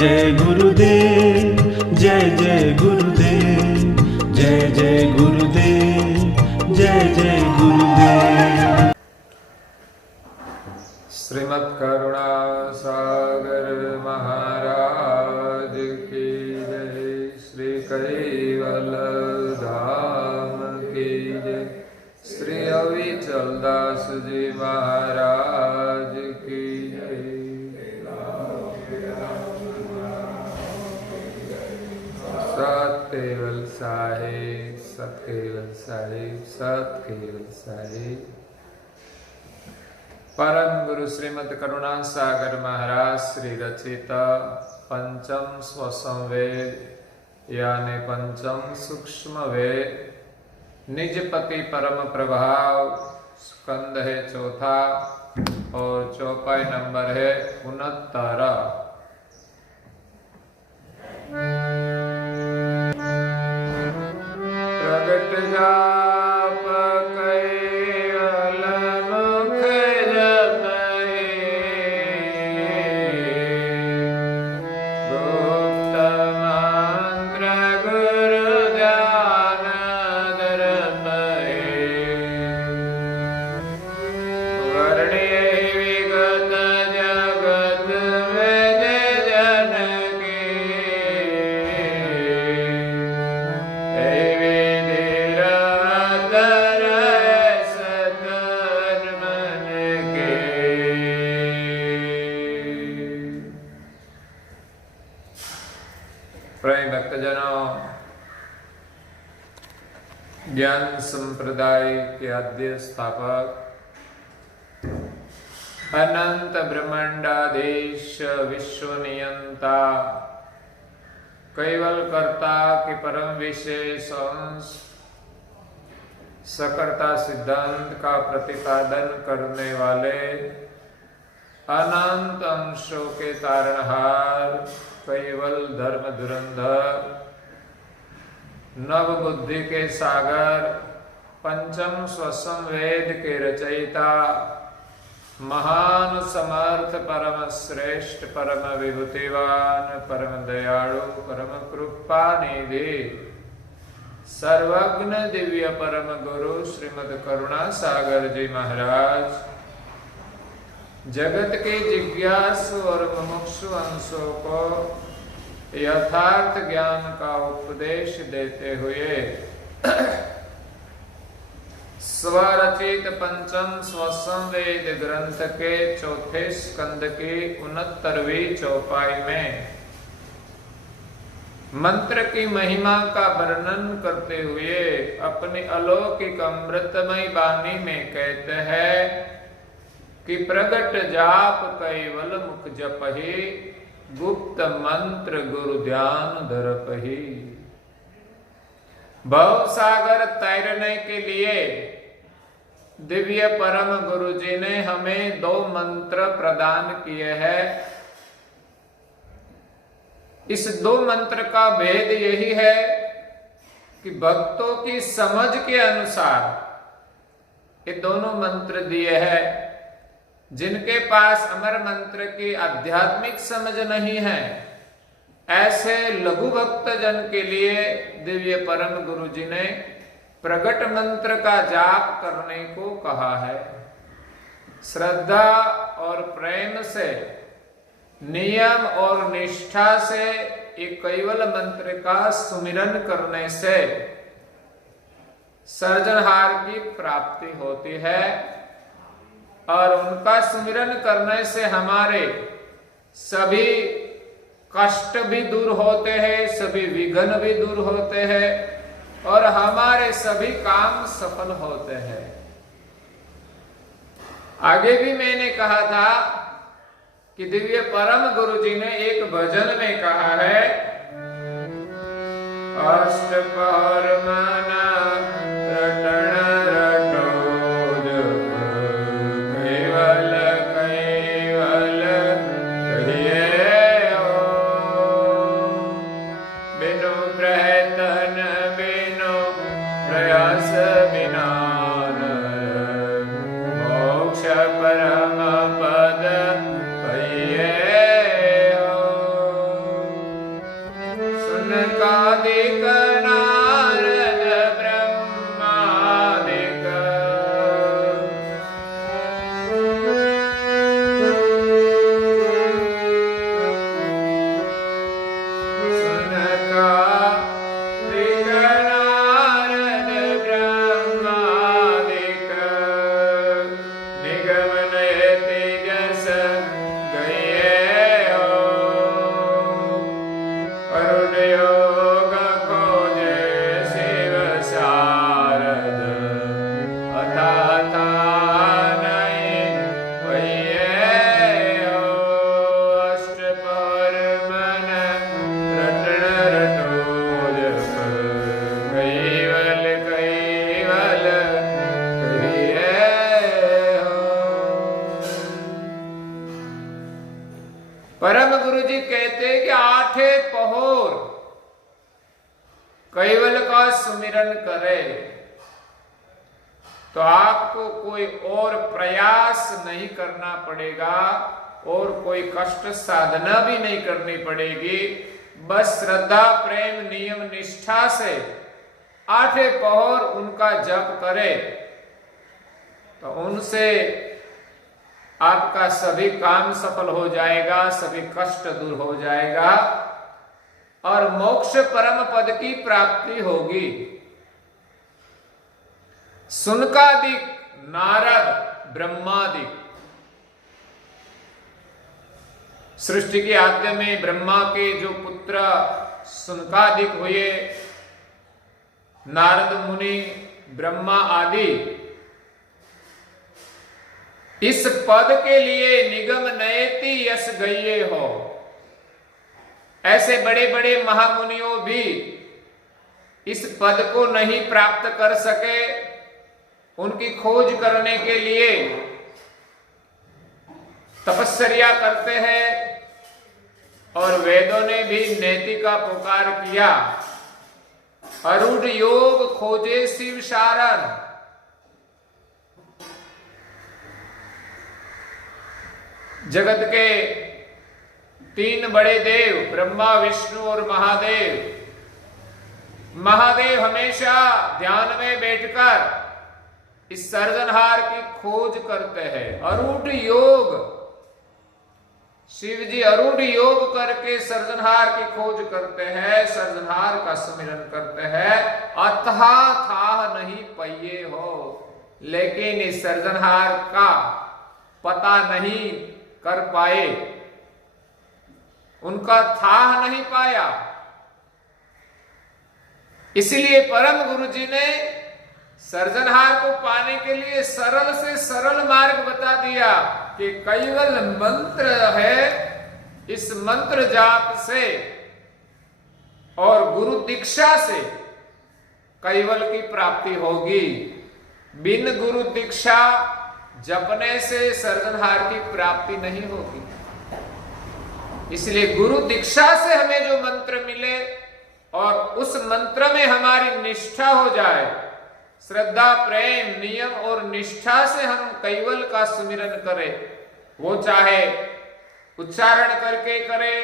जय गुरुदेव, जय जय गुरुदेव, जय जय गुरुदेव, जय जय गुरुदेव। श्रीमद् करुणा सागर महाराज की जय। श्री कैवल धाम की जय। श्री अविचल दास जी महाराज की जय। सत केवल साहिब, सत केवल साहिब, सत केवल साहिब। परम गुरु श्रीमद् करुणा सागर महाराज श्री रचित पंचम स्वसंवेद यानी पंचम सूक्ष्म वेद निजपति परम प्रभाव स्कंद है चौथा और चौपाई नंबर है 69। प्रगट जाप कैवल मुख जपहि, गुप्त मंत्र गुरु ध्यान दर्पहि, वर्ण्ये विगत जगत में जन की, प्रेम भक्तजनों, ज्ञान संप्रदाय के आद्य स्थापक अनंत ब्रह्मांडाधीश विश्व नियंता कैवल कर्ता के परम विशेष अंश सकर्ता सिद्धांत का प्रतिपादन करने वाले अनंत अंशों के तारणहार कैवल धर्म धुरंधर नव बुद्धि के सागर पंचम स्वसंवेद के रचयिता महान समर्थ परम श्रेष्ठ परम विभूतिवान परम दयालु परम कृपा निधि सर्वज्ञ दिव्य परम गुरु श्रीमद् करुणा सागर जी महाराज जगत के जिज्ञासु और मुमुक्षु अंशों को यथार्थ ज्ञान का उपदेश देते हुए स्वरचित पंचम स्वसंवेद ग्रंथ के चौथे स्कंद की 69वीं चौपाई में मंत्र की महिमा का वर्णन करते हुए अपनी अलौकिक अमृतमय वाणी में कहते हैं कि प्रगट जाप कैवल मुख जपहि, गुप्त मंत्र गुरु ध्यान धरपहि। भव सागर तैरने के लिए दिव्य परम गुरु जी ने हमें 2 मंत्र प्रदान किए हैं। इस 2 मंत्र का भेद यही है कि भक्तों की समझ के अनुसार ये दोनों मंत्र दिए हैं। जिनके पास अमर मंत्र की आध्यात्मिक समझ नहीं है, ऐसे लघु भक्त जन के लिए दिव्य परम गुरु जी ने प्रगट मंत्र का जाप करने को कहा है। श्रद्धा और प्रेम से नियम और निष्ठा से एक कैवल मंत्र का सुमिरन करने से सर्जनहार की प्राप्ति होती है और उनका सुमिरन करने से हमारे सभी कष्ट भी दूर होते हैं, सभी विघ्न भी दूर होते हैं और हमारे सभी काम सफल होते हैं। आगे भी मैंने कहा था कि दिव्य परम गुरु जी ने एक भजन में कहा है, अष्ट पहर माना रटण रटो जप कैवल कैवल कहिए ओम। बिनु प्रयत्न बिनु प्रयास बिना मोक्ष परम पद पाइए ओम। कैवल का सुमिरन करे तो आपको कोई और प्रयास नहीं करना पड़ेगा और कोई कष्ट साधना भी नहीं करनी पड़ेगी। बस श्रद्धा प्रेम नियम निष्ठा से आठे पहर उनका जप करे तो उनसे आपका सभी काम सफल हो जाएगा, सभी कष्ट दूर हो जाएगा और मोक्ष परम पद की प्राप्ति होगी। सुनकादिक नारद ब्रह्मादिक, सृष्टि के आद्य में ब्रह्मा के जो पुत्र सुनकादिक हुए, नारद मुनि ब्रह्मा आदि, इस पद के लिए निगम नयति यश गये हो। ऐसे बड़े बड़े महामुनियों भी इस पद को नहीं प्राप्त कर सके। उनकी खोज करने के लिए तपस्या करते हैं और वेदों ने भी नेति का पुकार किया। अरूढ़ योग खोजे शिव शारण, जगत के तीन बड़े देव ब्रह्मा विष्णु और महादेव। महादेव हमेशा ध्यान में बैठकर इस सर्जनहार की खोज करते हैं। अरूढ़ योग, शिव जी अरूढ़ योग करके सर्जनहार की खोज करते हैं, सर्जनहार का सुमिरन करते हैं। अथाह थाह नहीं पाइये हो, लेकिन इस सर्जनहार का पता नहीं कर पाए, उनका थाह नहीं पाया। इसलिए परम गुरु जी ने सर्जनहार को पाने के लिए सरल से सरल मार्ग बता दिया कि कैवल मंत्र है, इस मंत्र जाप से और गुरु दीक्षा से कैवल की प्राप्ति होगी। बिन गुरु दीक्षा जपने से सर्जनहार की प्राप्ति नहीं होगी। इसलिए गुरु दीक्षा से हमें जो मंत्र मिले और उस मंत्र में हमारी निष्ठा हो जाए, श्रद्धा प्रेम नियम और निष्ठा से हम कैवल का सुमिरन करें, वो चाहे उच्चारण करके करे,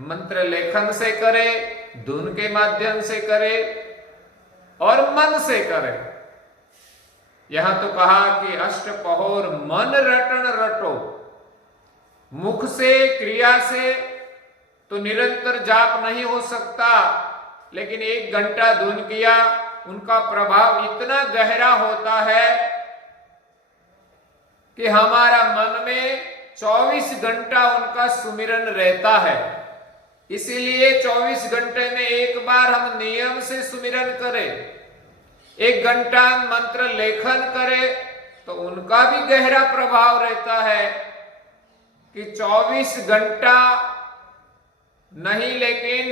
मंत्र लेखन से करे, धुन के माध्यम से करे और मन से करे। यहां तो कहा कि अष्टपहर मन रटन रटो। मुख से क्रिया से तो निरंतर जाप नहीं हो सकता, लेकिन 1 घंटा धुन किया, उनका प्रभाव इतना गहरा होता है कि हमारा मन में 24 घंटा उनका सुमिरन रहता है। इसीलिए 24 घंटे में एक बार हम नियम से सुमिरन करें, 1 घंटा मंत्र लेखन करें, तो उनका भी गहरा प्रभाव रहता है कि 24 घंटा नहीं, लेकिन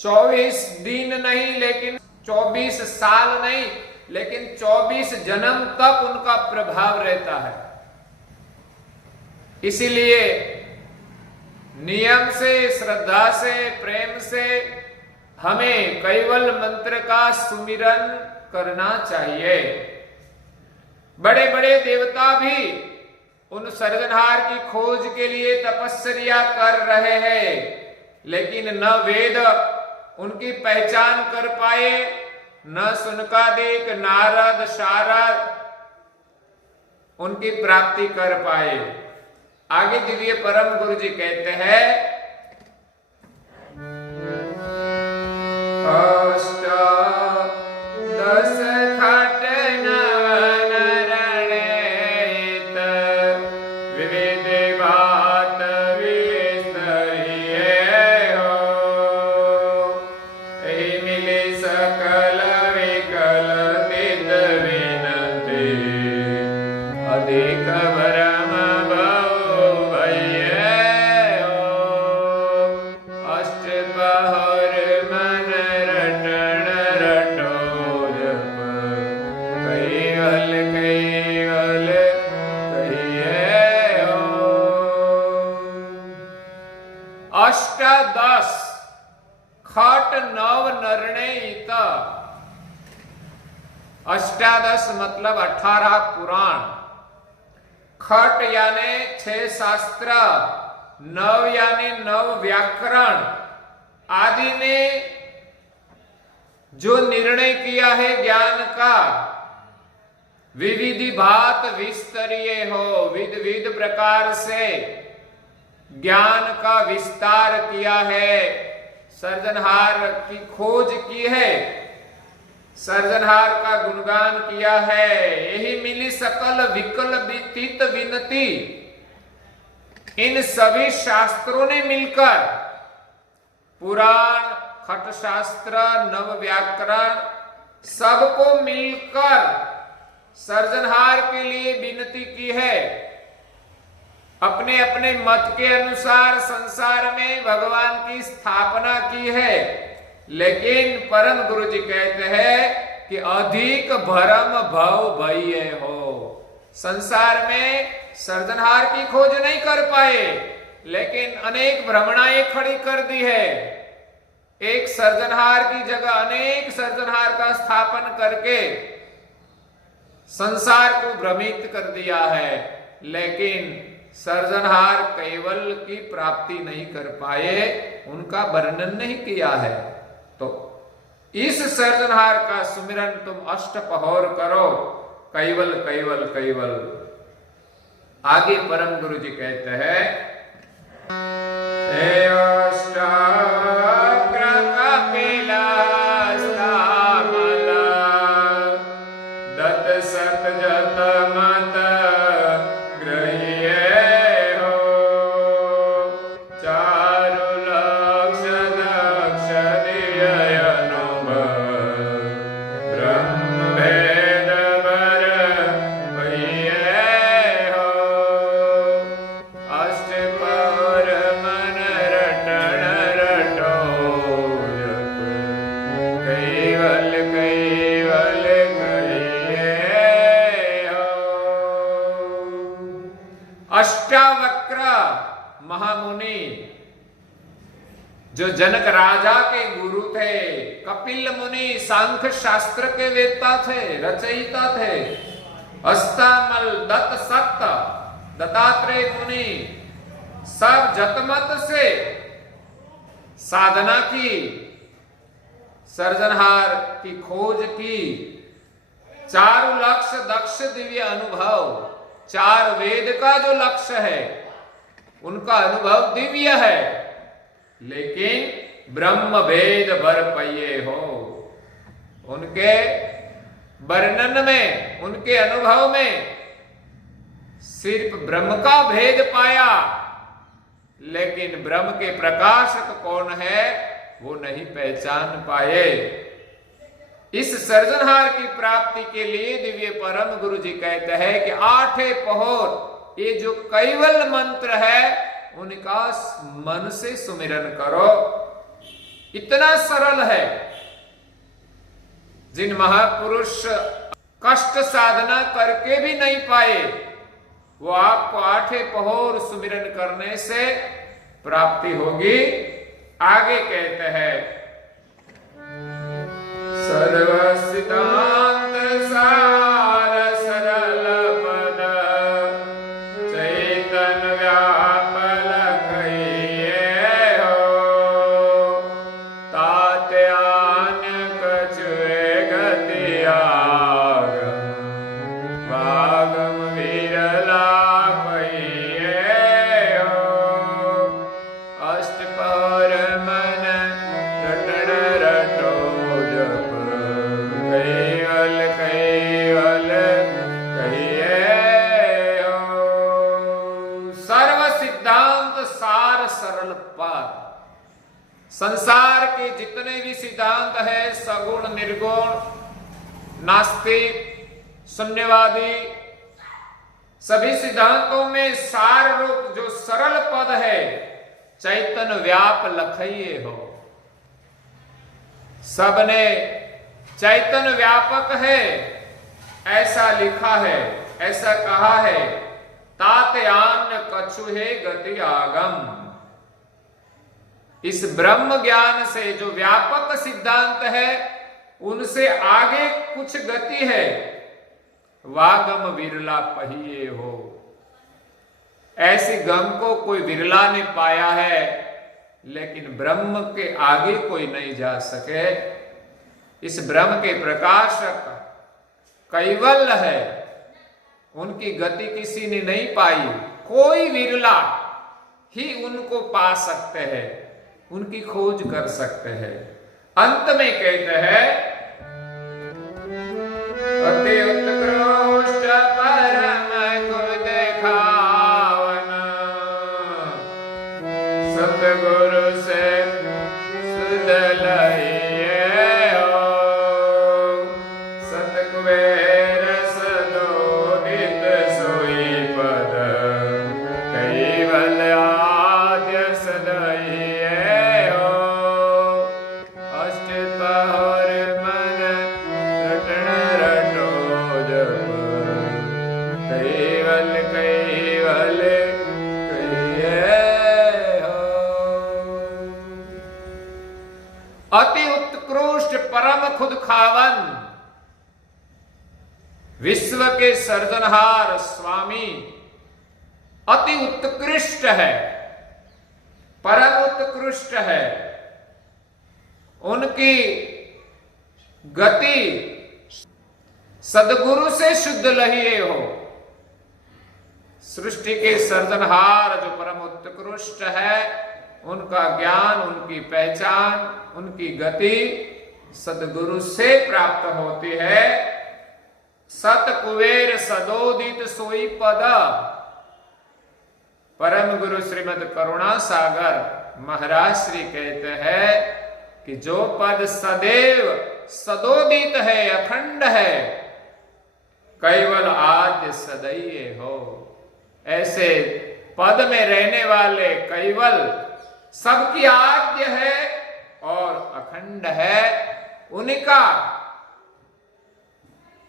24 दिन नहीं, लेकिन 24 साल नहीं, लेकिन 24 जन्म तक उनका प्रभाव रहता है। इसीलिए नियम से, श्रद्धा से, प्रेम से हमें कैवल मंत्र का सुमिरन करना चाहिए। बड़े बड़े देवता भी उन सर्जनहार की खोज के लिए तपस्या कर रहे हैं, लेकिन न वेद उनकी पहचान कर पाए, न सुनकादिक नारद शारद उनकी प्राप्ति कर पाए। आगे दिव्य परम गुरु जी कहते हैं, अष्ट दस खट नवन रणेत विविध बात विस्तरिये हो। एहि मिले सकल विकल तित विनते अधिक भरम बहु भये हो। अष्टपहर मन रटन रटो जप कैवल कैवल कहिए हो। अष्टादश खट 9 नवनिर्णयित। अष्टादश मतलब 18 पुराण, खट यानी 6 शास्त्र, नव यानी 9 व्याकरण आदि ने जो निर्णय किया है ज्ञान का, विविधि भात विस्तरीय हो, विध विध प्रकार से ज्ञान का विस्तार किया है, सर्जनहार की खोज की है, सर्जनहार का गुणगान किया है। यही मिली सकल विकल वितित विनती। इन सभी शास्त्रों ने मिलकर पुराण, खट शास्त्र, नव व्याकरण सबको मिलकर सर्जनहार के लिए विनती की है। अपने अपने मत के अनुसार संसार में भगवान की स्थापना की है, लेकिन परम गुरु जी कहते हैं कि अधिक भरम भव भये हो। संसार में सर्जनहार की खोज नहीं कर पाए, लेकिन अनेक भ्रमणाएं खड़ी कर दी है। एक सर्जनहार की जगह अनेक सर्जनहार का स्थापन करके संसार को भ्रमित कर दिया है, लेकिन सर्जनहार कैवल की प्राप्ति नहीं कर पाए, उनका वर्णन नहीं किया है। तो इस सर्जनहार का सुमिरन तुम अष्टपहर करो, कैवल कैवल कैवल। आगे परम गुरु जी कहते हैं, अष्टावक्र महामुनि जो जनक राजा के गुरु थे, कपिल मुनि सांख्य शास्त्र के वेत्ता थे, रचयिता थे, अस्तामल, दत्त सत्त, दत्तात्रेय मुनि सब जतमत से साधना की, सर्जनहार की खोज की, चारु लक्ष्य दक्ष दिव्य अनुभव, 4 वेद का जो लक्ष्य है उनका अनुभव दिव्य है, लेकिन ब्रह्म भेद बर पये हो। उनके वर्णन में, उनके अनुभव में सिर्फ ब्रह्म का भेद पाया, लेकिन ब्रह्म के प्रकाशक कौन है वो नहीं पहचान पाए। इस सर्जनहार की प्राप्ति के लिए दिव्य परम गुरु जी कहते हैं कि 8 पहर ये जो कैवल मंत्र है उनका मन से सुमिरन करो। इतना सरल है, जिन महापुरुष कष्ट साधना करके भी नहीं पाए वो आपको 8 पहर सुमिरन करने से प्राप्ति होगी। आगे कहते हैं, सर्व सिद्धांत सार सरल पद चैतन व्यापल कहिए हो, तात्यान्य कछुए गति आगम, भागम विरला पहिए हो। अष्टपहर मन रटण रटो जप, कैवल कैवल कहिए हो। सर्व सिद्धांत सार सरल पद। संसार के जितने भी सिद्धांत है, सगुण निर्गुण, नास्तिक, शून्यवादी, सभी सिद्धांतों में सार रूप जो सरल पद है, चैतन व्याप लखइए हो। सबने चैतन व्यापक है ऐसा लिखा है, ऐसा कहा है। तात्यान्य कछुहे गति आगम, इस ब्रह्म ज्ञान से जो व्यापक सिद्धांत है उनसे आगे कुछ गति है। वागम विरला पहिए हो, ऐसी गम को कोई विरला ने पाया है, लेकिन ब्रह्म के आगे कोई नहीं जा सके। इस ब्रह्म के प्रकाशक कैवल्य है, उनकी गति किसी ने नहीं पाई। कोई विरला ही उनको पा सकते हैं, उनकी खोज कर सकते हैं। अंत में कहते हैं अति उत्कृष्ट परम गुण देखावन, सतगुरु से सुध लइए हो, सतकुबेर सदोदित सोई पद, कैवल आद्य सदइए हो। अष्ट पहर मन रटन रटो जप, कैवल कैवल कहिए हो। अति उत्कृष्ट परम खुद खावन, विश्व के सर्जनहार स्वामी अति उत्कृष्ट है, परम उत्कृष्ट है। उनकी गति सदगुरु से शुद्ध लहिए हो। सृष्टि के सर्जनहार जो परम उत्कृष्ट है, उनका ज्ञान, उनकी पहचान, उनकी गति सदगुरु से प्राप्त होती है। सत कुबेर सदोदित सोई पद, परम गुरु श्रीमद करुणा सागर महाराज श्री कहते हैं कि जो पद सदैव सदोदित है, अखंड है, कैवल आद्य सदैये हो, ऐसे पद में रहने वाले कैवल सबकी आद्य है और अखंड है, उनका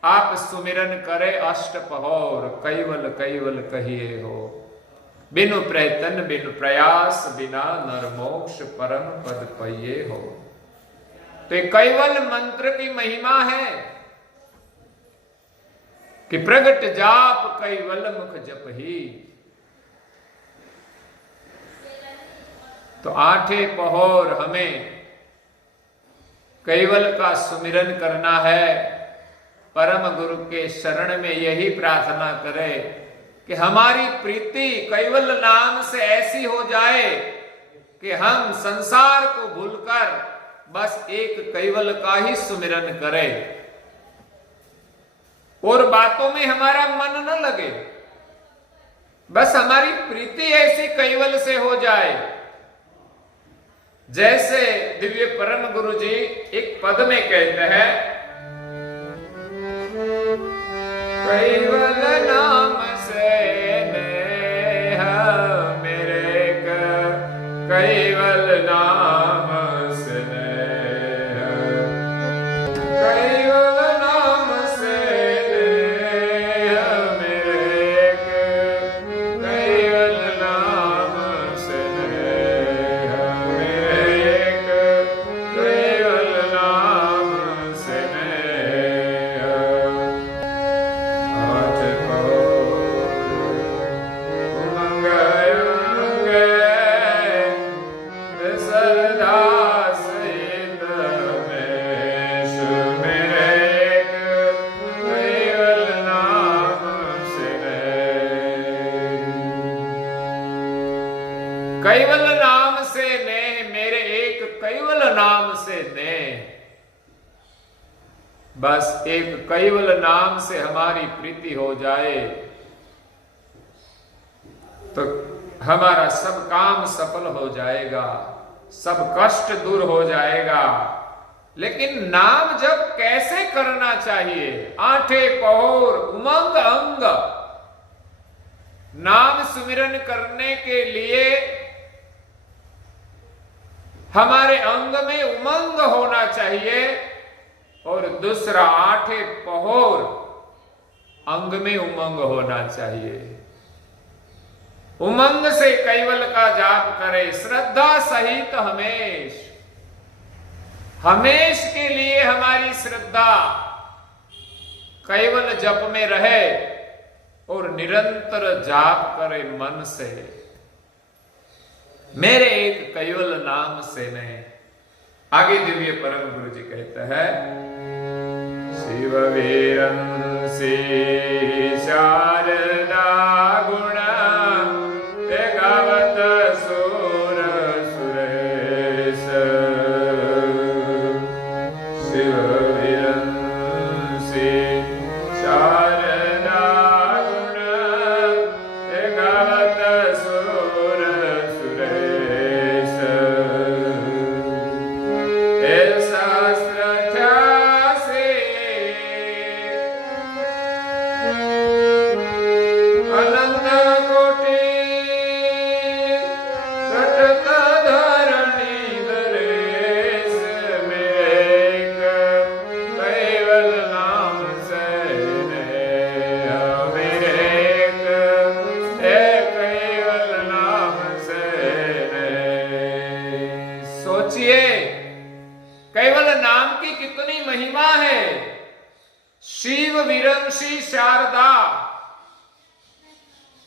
आप सुमिरन करे अष्टपहर, कैवल कैवल कहिए हो। बिनु प्रयत्न बिनु प्रयास बिना नर मोक्ष परम पद पाइए हो। तो ये कैवल मंत्र की महिमा है कि प्रगट जाप कैवल मुख जप ही। तो आठे पहर हमें कैवल का सुमिरन करना है। परम गुरु के शरण में यही प्रार्थना करें कि हमारी प्रीति कैवल नाम से ऐसी हो जाए कि हम संसार को भूलकर बस एक कैवल का ही सुमिरन करें और बातों में हमारा मन न लगे, बस हमारी प्रीति ऐसी कैवल से हो जाए। जैसे दिव्य परम गुरु जी एक पद में कहते हैं, कैवल नाम से नेह मेरे कैवल नाम से नेह, कैवल नाम से नेह मेरे कैवल नाम से नेह मेरे कैवल नाम से नेह। आठ सरदास कैवल नाम से कैवल नाम से नेह मेरे एक कैवल नाम से नेह। बस एक कैवल नाम से हमारी प्रीति हो जाए तो हमारा सब काम सफल हो जाएगा, सब कष्ट दूर हो जाएगा। लेकिन नाम जब कैसे करना चाहिए? आठे पहर उमंग अंग। नाम सुमिरन करने के लिए हमारे अंग में उमंग होना चाहिए और दूसरा आठे पहर अंग में उमंग होना चाहिए। उमंग से कैवल का जाप करे, श्रद्धा सहित हमेश। हमेश के लिए हमारी श्रद्धा कैवल जप में रहे और निरंतर जाप करे मन से, मेरे एक कैवल नाम से नहीं। आगे दिव्य परम गुरु जी कहते हैं, शिव वीरंसी शारदा गुण गावत सुर सुरेश। शिव वीरंसी शारदा गुण गावत सुर सुरेश। कैवल नाम की कितनी महिमा है। शिव विरंशी शारदा,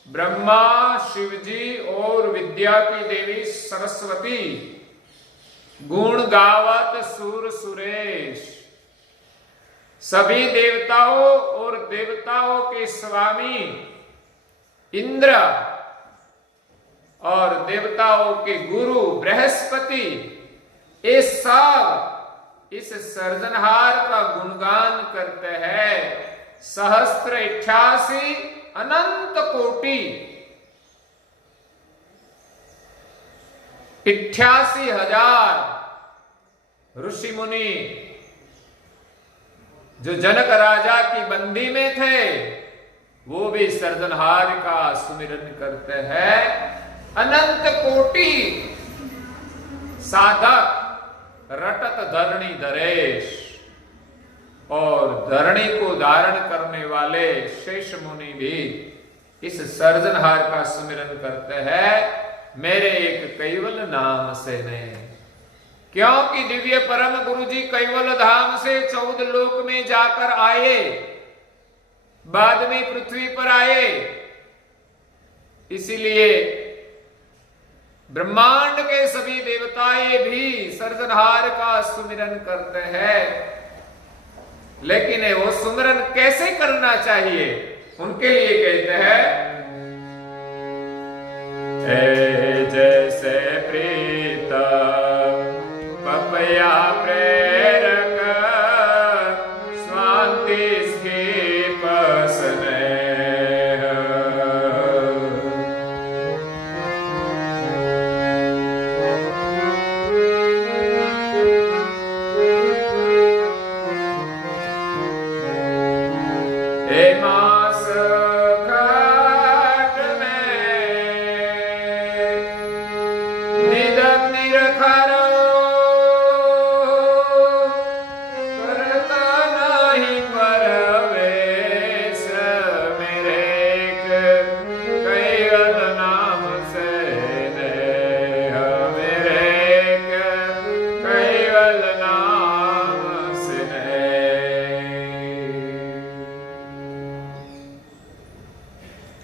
ब्रह्मा शिवजी और विद्या की देवी सरस्वती, गुण गावत सूर सुरेश, सभी देवताओं और देवताओं के स्वामी इंद्र और देवताओं के गुरु बृहस्पति, ये सब इस सर्जनहार का गुणगान करते हैं। सहस्त्र 88 अनंत कोटि 88,000 ऋषि मुनि जो जनक राजा की बंदी में थे, वो भी सर्जनहार का सुमिरन करते हैं। अनंत कोटि साधक रटत धरणी धरेश, और धरणी को धारण करने वाले शेष मुनि भी इस सर्जनहार का सुमिरन करते हैं, मेरे एक कैवल नाम से नहीं। क्योंकि दिव्य परम गुरु जी कैवल धाम से 14 लोक में जाकर आए, बाद में पृथ्वी पर आए, इसीलिए ब्रह्मांड के सभी देवताएं भी सर्जनहार का सुमिरन करते हैं। लेकिन वो सुमिरन कैसे करना चाहिए, उनके लिए कहते हैं, जैसे प्रीत पपया प्रेरक स्वांति पसने।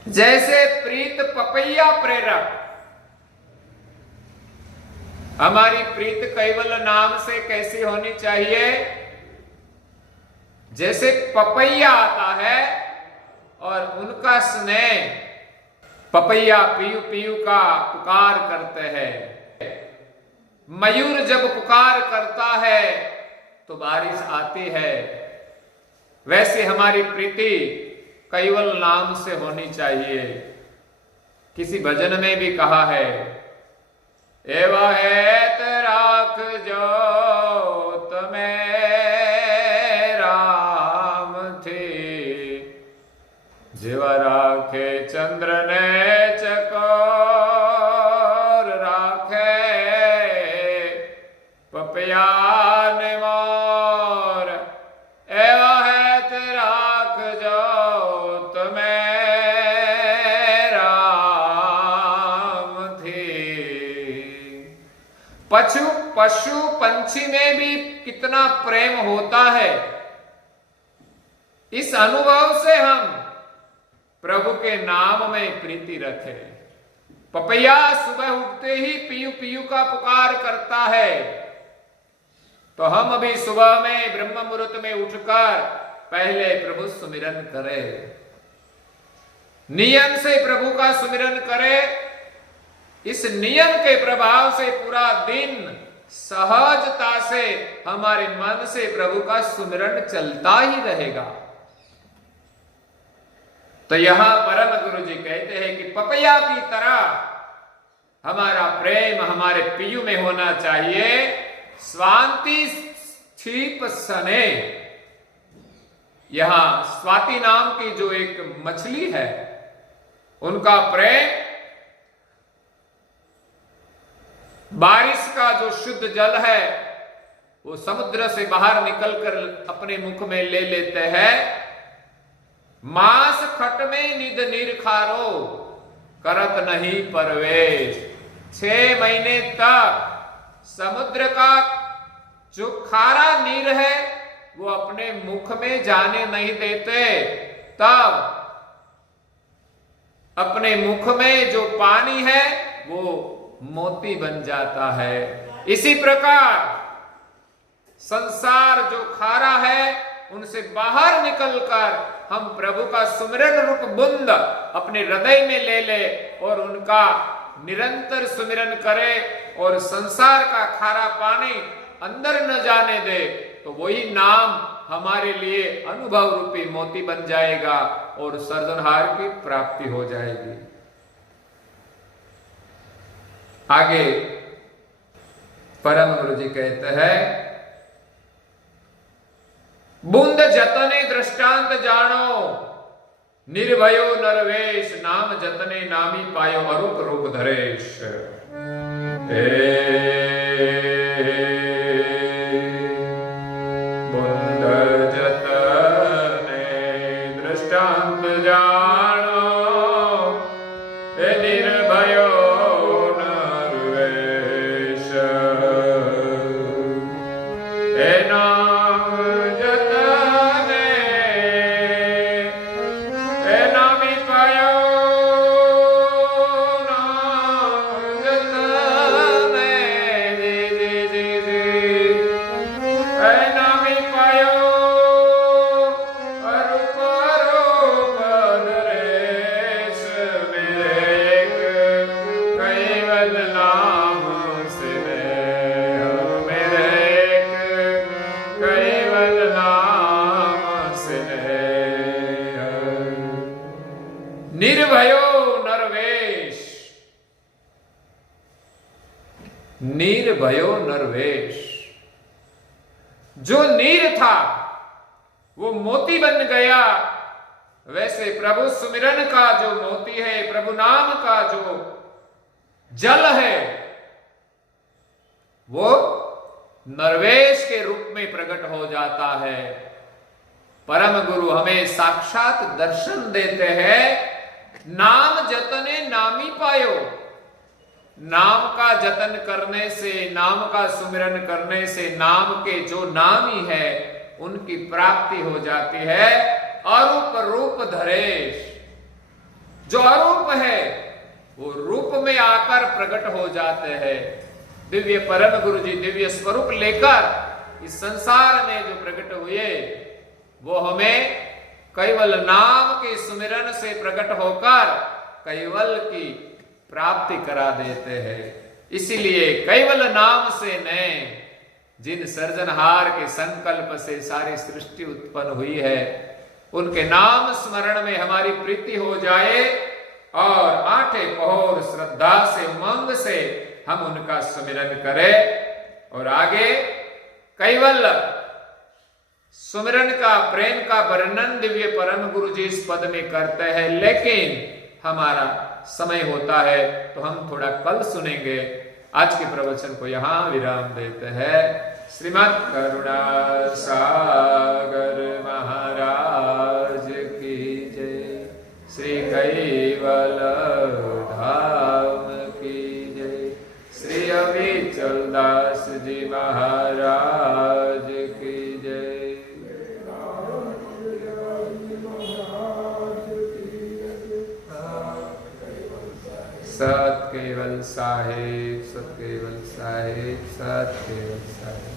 जैसे प्रीत पपैया प्रेरक, हमारी प्रीत कैवल नाम से कैसी होनी चाहिए। जैसे पपैया आता है और उनका स्नेह, पपैया पीयू पीयू का पुकार करते हैं। मयूर जब पुकार करता है तो बारिश आती है, वैसे हमारी प्रीति कैवल नाम से होनी चाहिए। किसी भजन में भी कहा है, एवा है राख जो तुम्हें राम थे, जीवा राखे चंद्र ने चकोर राखे पपया ने मोर। एवा है राख जो तुम्हें राम पशु पंछी में भी कितना प्रेम होता है। इस अनुभव से हम प्रभु के नाम में प्रीति रखें। पपैया सुबह उठते ही पीयू पीयू का पुकार करता है, तो हम अभी सुबह में ब्रह्म मुहूर्त में उठकर पहले प्रभु सुमिरन करें, नियम से प्रभु का सुमिरन करें। इस नियम के प्रभाव से पूरा दिन सहजता से हमारे मन से प्रभु का सुमिरन चलता ही रहेगा। तो यहां परम गुरु जी कहते हैं कि पपैया की तरह हमारा प्रेम हमारे पीयू में होना चाहिए। स्वाति क्षीप सने, यहां स्वाति नाम की जो एक मछली है, उनका प्रेम बारिश का जो शुद्ध जल है वो समुद्र से बाहर निकलकर अपने मुख में ले लेते हैं। मांस खट में निध निरखारो करत नहीं परवेश। 6 महीने तक समुद्र का जो खारा नीर है वो अपने मुख में जाने नहीं देते, तब अपने मुख में जो पानी है वो मोती बन जाता है। इसी प्रकार संसार जो खारा है उनसे बाहर निकलकर हम प्रभु का सुमिरन रूप बूंद अपने हृदय में ले ले और उनका निरंतर सुमिरन करे और संसार का खारा पानी अंदर न जाने दे, तो वही नाम हमारे लिए अनुभव रूपी मोती बन जाएगा और सर्जनहार की प्राप्ति हो जाएगी। आगे परम गुरु जी कहते हैं, बूंद जतने दृष्टांत जानो निर्भयो नरवेश। नाम जतने नामी पायो अरूप रूप धरेश। बूंद जतने दृष्टांत जानो निर्भयो निर्भयो नरवेश। निर्भयो नरवेश, जो नीर था वो मोती बन गया। वैसे प्रभु सुमिरन का जो मोती है, प्रभु नाम का जो जल है, वो नरवेश के रूप में प्रकट हो जाता है। परम गुरु हमें साक्षात दर्शन देते हैं। नाम जतने नामी पायो, नाम का जतन करने से, नाम का सुमिरन करने से नाम के जो नामी है उनकी प्राप्ति हो जाती है। अरूप रूप धरेश, जो अरूप है वो रूप में आकर प्रकट हो जाते हैं। दिव्य परम गुरु जी दिव्य स्वरूप लेकर इस संसार में जो प्रकट हुए वो हमें कैवल नाम के सुमिरन से प्रकट होकर कैवल की प्राप्ति करा देते हैं। इसीलिए कैवल नाम से नए, जिन सर्जनहार के संकल्प से सारी सृष्टि उत्पन्न हुई है, उनके नाम स्मरण में हमारी प्रीति हो जाए और आठे पहर श्रद्धा से उमंग से हम उनका सुमिरन करें। और आगे कैवल सुमिरन का, प्रेम का वर्णन दिव्य परम गुरु जी इस पद में करते हैं, लेकिन हमारा समय होता है तो हम थोड़ा कल सुनेंगे। आज के प्रवचन को यहां विराम देते हैं। श्रीमद् करुणा सागर महाराज की जय, श्री कैवल धाम की जय, श्री अभिच केवलदास जी महाराज की जय। सत केवल साहेब, सत केवल साहेब, सत केवल साहेब।